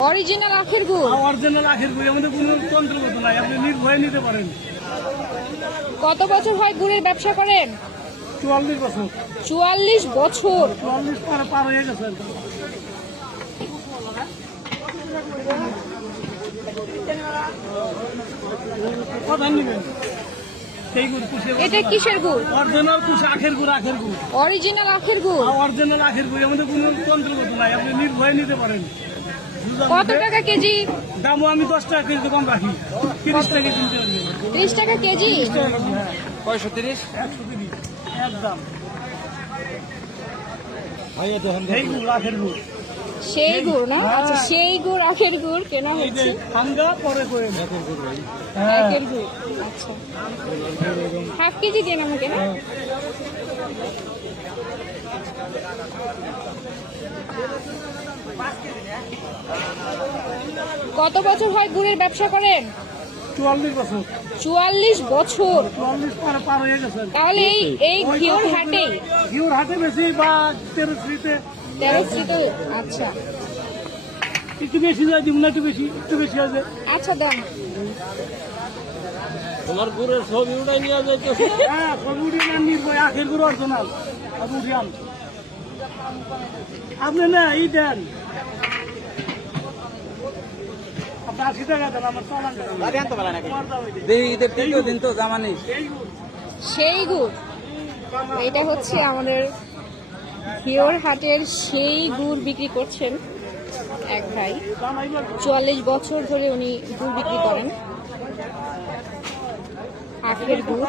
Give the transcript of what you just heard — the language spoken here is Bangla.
অরিজিনাল আখের গুড়। অরিজিনাল আখের গুড়, আমাদের কোনো তন্ত্রগত নাই, আপনি নির্ভয়ে নিতে পারেন। কত বছর হয় গুড়ের ব্যবসা করেন? 44 বছর। 44 বছর। 44 পার হয়ে গেছে। কথা নিবেন। এটা কিসের গুড়? অরিজিনাল কুশ আখের গুড়, আখের গুড়। অরিজিনাল আখের গুড়। অরিজিনাল আখের গুড়, আমাদের কোনো তন্ত্রগত নাই, আপনি নির্ভয়ে নিতে পারেন। কত টাকা কেজি? দামও আমি 10 টাকা কেজি কম রাখি, 30 টাকা কিনতে পারবেন। 30 টাকা কেজি। 130 130 একদম। এই গুড় আখের গুড়, সেই গুড় না? আচ্ছা, সেই গুড় আখের গুড় কেনা এই যে হচ্ছে। ঠান্ডা পরে করে আখের গুড়। আচ্ছা, হাফ কেজি দেন আমাকে না? কত বছর হয় গুড়ের ব্যবসা করেন? 44 বছর। 44 বছর। 44 পার হয়ে গেছে। তাহলে এই ঘিওর হাটে, ঘিওর হাটে বেশি বা তেরোশ্রীতে। তেরোশ্রীতে। আচ্ছা একটু বেশি যায়, জীবন একটু বেশি আছে। আচ্ছা দাম। তোমার গুড়ের ছবি উঠাই নিয়ে যাইতে। হ্যাঁ, ছবি উঠিয়ে নেন, নির্ভয় আখের গুড় অরিজিনাল। আপনি উঠিয়ান, আপনি না ই দেন, আপনি 80 টাকা দেন, আমার চালান দিন তো জামানি। সেই গুড়, এটা হচ্ছে আমাদের ঘিওর হাটের সেই গুড় বিক্রি করছেন এক ভাই। 44 বছর ধরে উনি গুড় বিক্রি করেন, আখের গুড়।